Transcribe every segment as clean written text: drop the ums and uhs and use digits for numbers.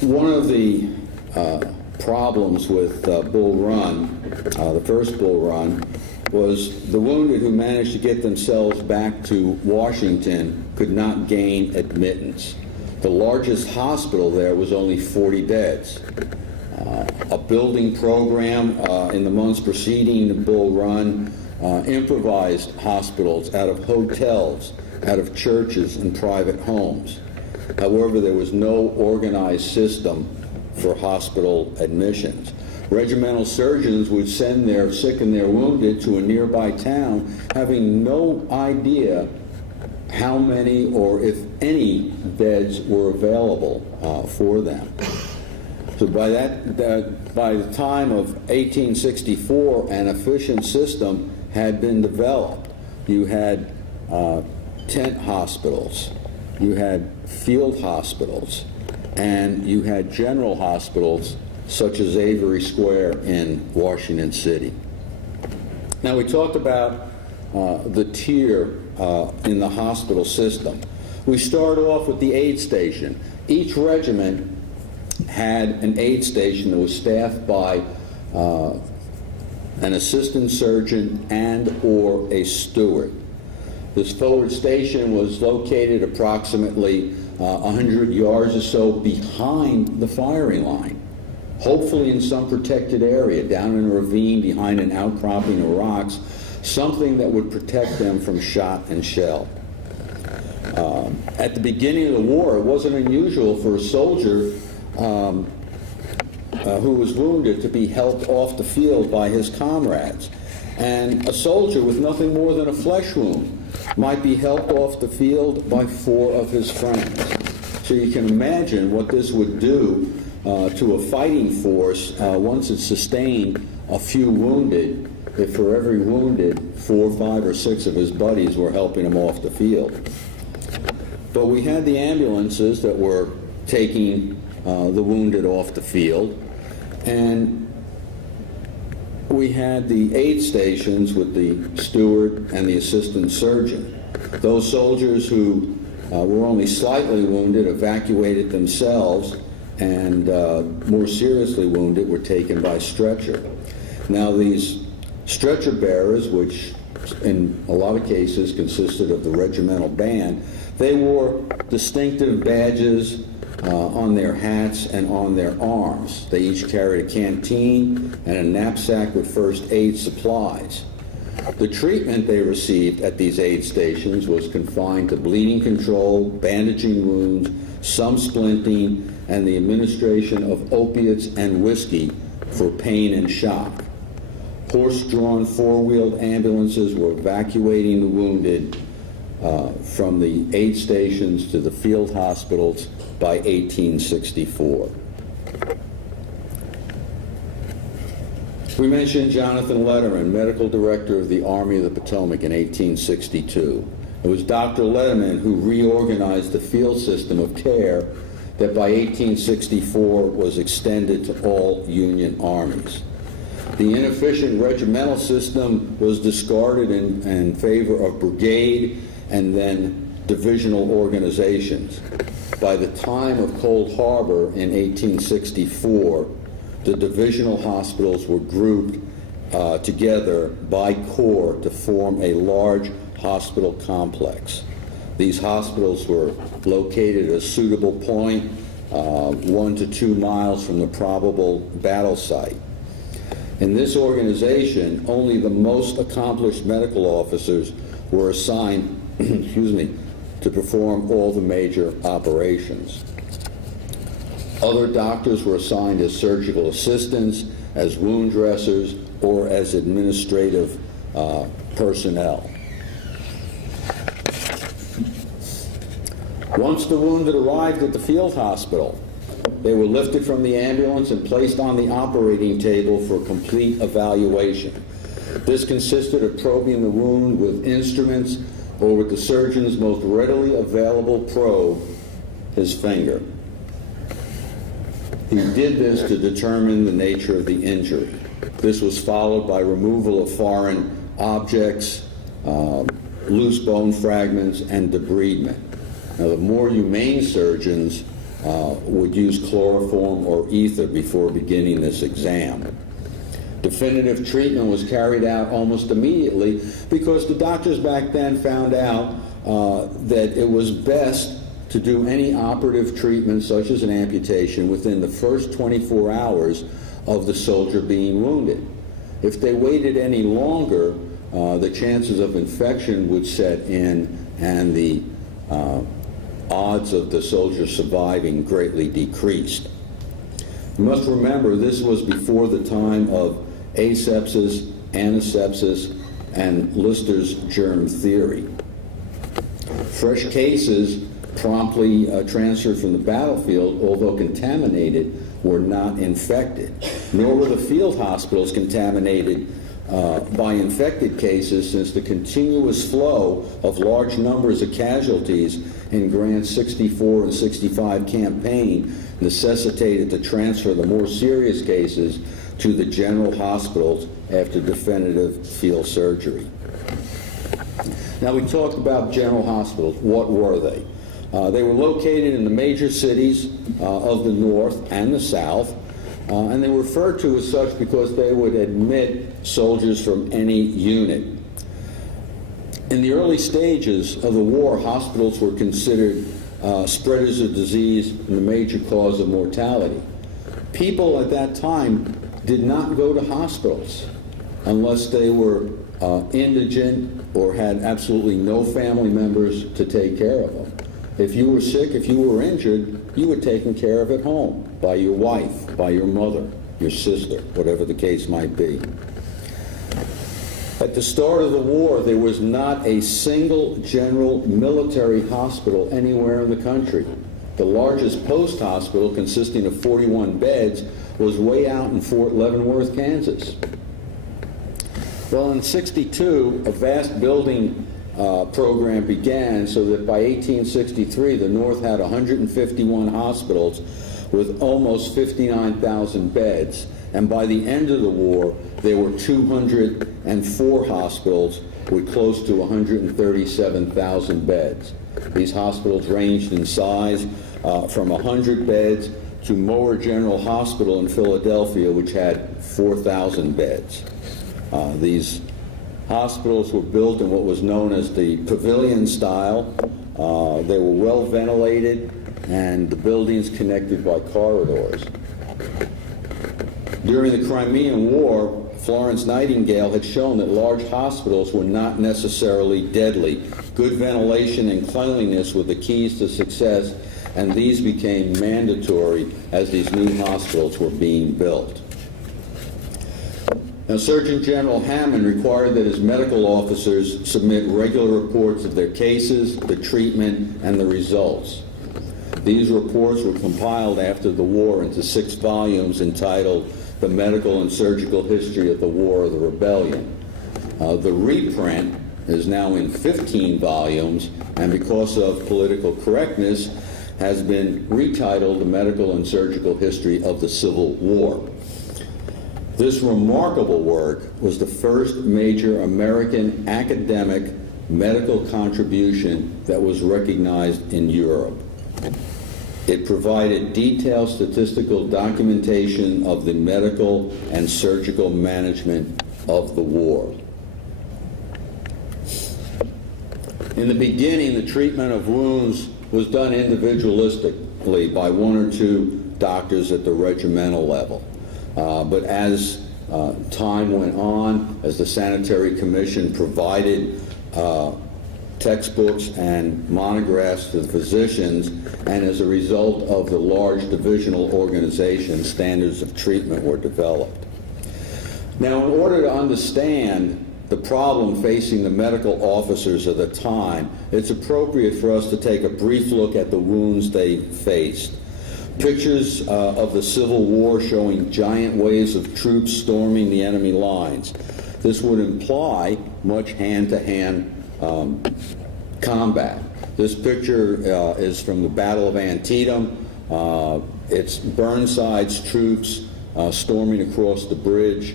One of the problems with Bull Run, the first Bull Run, was the wounded who managed to get themselves back to Washington could not gain admittance. The largest hospital there was only 40 beds. A building program in the months preceding the Bull Run improvised hospitals out of hotels, out of churches and private homes. However, there was no organized system for hospital admissions. Regimental surgeons would send their sick and their wounded to a nearby town, having no idea how many or if any beds were available for them. So by the time of 1864, an efficient system had been developed. You had tent hospitals, you had field hospitals, and you had general hospitals such as Avery Square in Washington City. Now, we talked about the tier in the hospital system. We start off with the aid station. Each regiment had an aid station that was staffed by an assistant surgeon and or a steward. This forward station was located approximately 100 yards or so behind the firing line, hopefully in some protected area, down in a ravine behind an outcropping of rocks, something that would protect them from shot and shell. At the beginning of the war, it wasn't unusual for a soldier who was wounded to be helped off the field by his comrades. And a soldier with nothing more than a flesh wound might be helped off the field by 4 of his friends. So you can imagine what this would do to a fighting force once it sustained a few wounded, if for every wounded, 4, 5, or 6 of his buddies were helping him off the field. But we had the ambulances that were taking the wounded off the field, and we had the aid stations with the steward and the assistant surgeon. Those soldiers who were only slightly wounded evacuated themselves, and more seriously wounded were taken by stretcher. Now, these stretcher bearers, which in a lot of cases consisted of the regimental band, they wore distinctive badges on their hats and on their arms. They each carried a canteen and a knapsack with first aid supplies. The treatment they received at these aid stations was confined to bleeding control, bandaging wounds, some splinting, and the administration of opiates and whiskey for pain and shock. Horse-drawn four-wheeled ambulances were evacuating the wounded from the aid stations to the field hospitals by 1864. We mentioned Jonathan Letterman, medical director of the Army of the Potomac in 1862. It was Dr. Letterman who reorganized the field system of care that by 1864 was extended to all Union armies. The inefficient regimental system was discarded in favor of brigade and then divisional organizations. By the time of Cold Harbor in 1864, the divisional hospitals were grouped together by corps to form a large hospital complex. These hospitals were located at a suitable point, 1 to 2 miles from the probable battle site. In this organization, only the most accomplished medical officers were assigned to perform all the major operations. Other doctors were assigned as surgical assistants, as wound dressers, or as administrative personnel. Once the wounded arrived at the field hospital, they were lifted from the ambulance and placed on the operating table for complete evaluation. This consisted of probing the wound with instruments or with the surgeon's most readily available probe, his finger. He did this to determine the nature of the injury. This was followed by removal of foreign objects, loose bone fragments, and debridement. Now, the more humane surgeons would use chloroform or ether before beginning this exam. Definitive treatment was carried out almost immediately because the doctors back then found out that it was best to do any operative treatment, such as an amputation, within the first 24 hours of the soldier being wounded. If they waited any longer, the chances of infection would set in, and the odds of the soldier surviving greatly decreased. You must remember, this was before the time of asepsis, antisepsis, and Lister's germ theory. Fresh cases promptly transferred from the battlefield, although contaminated, were not infected. Nor were the field hospitals contaminated by infected cases, since the continuous flow of large numbers of casualties in Grant's 64 and 65 campaign necessitated the transfer of the more serious cases to the general hospitals after definitive field surgery. Now, we talked about general hospitals. What were they? They were located in the major cities of the North and the South, and they were referred to as such because they would admit soldiers from any unit. In the early stages of the war, hospitals were considered spreaders of disease and the major cause of mortality. People at that time did not go to hospitals unless they were indigent or had absolutely no family members to take care of them. If you were sick, if you were injured, you were taken care of at home by your wife, by your mother, your sister, whatever the case might be. At the start of the war, there was not a single general military hospital anywhere in the country. The largest post hospital, consisting of 41 beds, was way out in Fort Leavenworth, Kansas. Well, in '62, a vast building program began, so that by 1863, the North had 151 hospitals with almost 59,000 beds. And by the end of the war, there were 204 hospitals with close to 137,000 beds. These hospitals ranged in size from 100 beds to Moore General Hospital in Philadelphia, which had 4,000 beds. These hospitals were built in what was known as the pavilion style. They were well ventilated, and the buildings connected by corridors. During the Crimean War, Florence Nightingale had shown that large hospitals were not necessarily deadly. Good ventilation and cleanliness were the keys to success, and these became mandatory as these new hospitals were being built. Now, Surgeon General Hammond required that his medical officers submit regular reports of their cases, the treatment, and the results. These reports were compiled after the war into 6 volumes entitled The Medical and Surgical History of the War of the Rebellion. The reprint is now in 15 volumes, and because of political correctness, has been retitled The Medical and Surgical History of the Civil War. This remarkable work was the first major American academic medical contribution that was recognized in Europe. It provided detailed statistical documentation of the medical and surgical management of the war. In the beginning, the treatment of wounds was done individualistically by 1 or 2 doctors at the regimental level. But as time went on, as the Sanitary Commission provided textbooks and monographs to the physicians, and as a result of the large divisional organization, standards of treatment were developed. Now, in order to understand the problem facing the medical officers of the time, it's appropriate for us to take a brief look at the wounds they faced. Pictures of the Civil War showing giant waves of troops storming the enemy lines. This would imply much hand-to-hand combat. This picture is from the Battle of Antietam. It's Burnside's troops storming across the bridge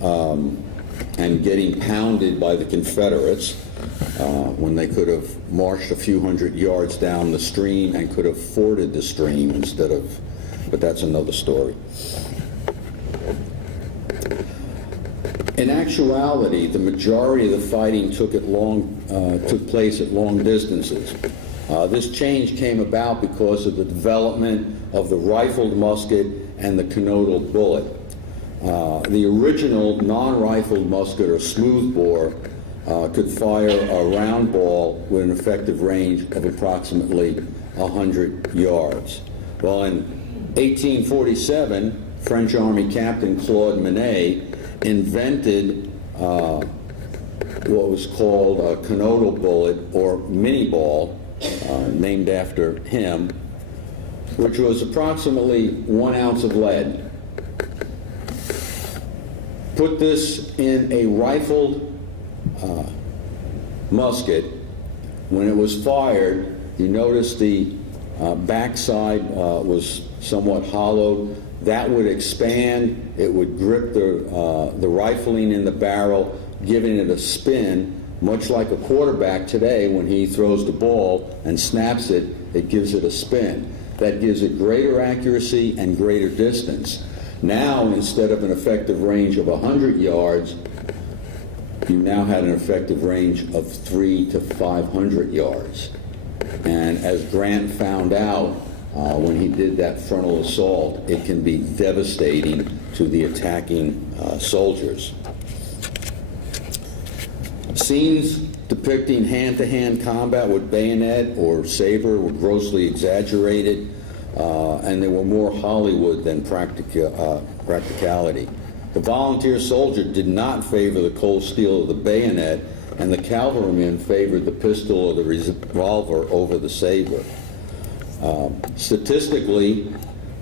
and getting pounded by the Confederates. when they could have marched a few hundred yards down the stream and could have forded the stream instead of, but that's another story. In actuality, the majority of the fighting took place at long distances. This change came about because of the development of the rifled musket and the canodal bullet. The original non-rifled musket or smoothbore could fire a round ball with an effective range of approximately 100 yards. Well, in 1847, French Army Captain Claude Monet invented what was called a canodal bullet or mini ball, named after him, which was approximately 1 ounce of lead. Put this in a rifled musket. When it was fired, you notice the backside was somewhat hollowed. That would expand. It would grip the rifling in the barrel, giving it a spin, much like a quarterback today when he throws the ball and snaps it, it gives it a spin. That gives it greater accuracy and greater distance. Now, instead of an effective range of 100 yards, you now had an effective range of 300 to 500 yards. And as Grant found out when he did that frontal assault, it can be devastating to the attacking soldiers. Scenes depicting hand-to-hand combat with bayonet or saber were grossly exaggerated, and they were more Hollywood than practicality. The volunteer soldier did not favor the cold steel of the bayonet, and the cavalryman favored the pistol or the revolver over the saber. Statistically,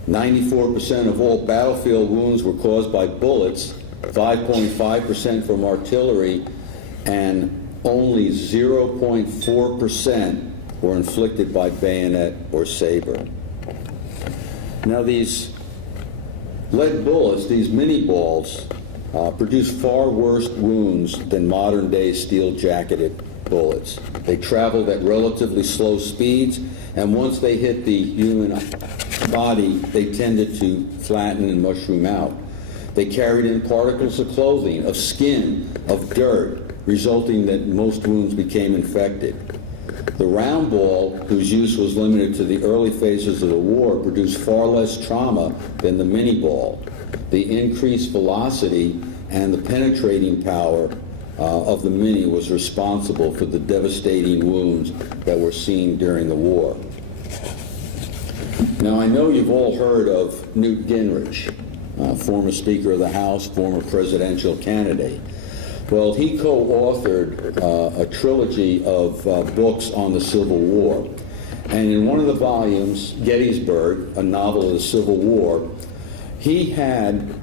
94% of all battlefield wounds were caused by bullets, 5.5% from artillery, and only 0.4% were inflicted by bayonet or saber. Now, these lead bullets, these mini balls, produce far worse wounds than modern-day steel-jacketed bullets. They traveled at relatively slow speeds, and once they hit the human body, they tended to flatten and mushroom out. They carried in particles of clothing, of skin, of dirt, resulting that most wounds became infected. The round ball, whose use was limited to the early phases of the war, produced far less trauma than the mini ball. The increased velocity and the penetrating power of the mini was responsible for the devastating wounds that were seen during the war. Now, I know you've all heard of Newt Gingrich, former Speaker of the House, former presidential candidate. Well, he co-authored a trilogy of books on the Civil War. And in one of the volumes, Gettysburg, a novel of the Civil War, he had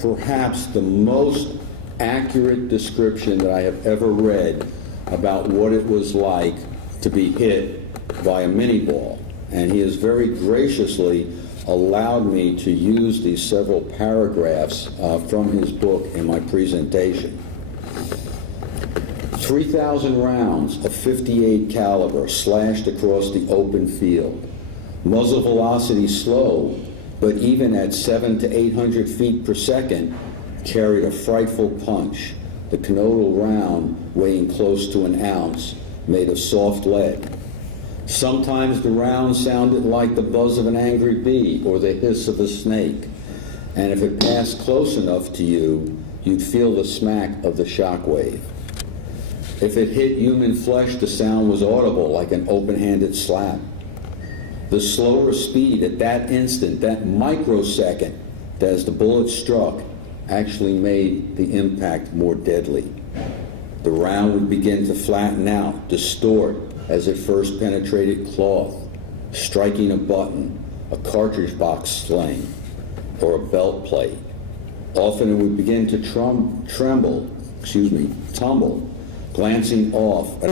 perhaps the most accurate description that I have ever read about what it was like to be hit by a mini ball. And he has very graciously allowed me to use these several paragraphs from his book in my presentation. 3,000 rounds of .58 caliber slashed across the open field. Muzzle velocity slow, but even at 700 to 800 feet per second, carried a frightful punch. The canodal round, weighing close to an ounce, made of soft lead. Sometimes the round sounded like the buzz of an angry bee or the hiss of a snake. And if it passed close enough to you, you'd feel the smack of the shock wave. If it hit human flesh, the sound was audible like an open-handed slap. The slower speed at that instant, that microsecond, as the bullet struck, actually made the impact more deadly. The round would begin to flatten out, distort, as it first penetrated cloth, striking a button, a cartridge box sling, or a belt plate. Often it would begin to tumble, glancing off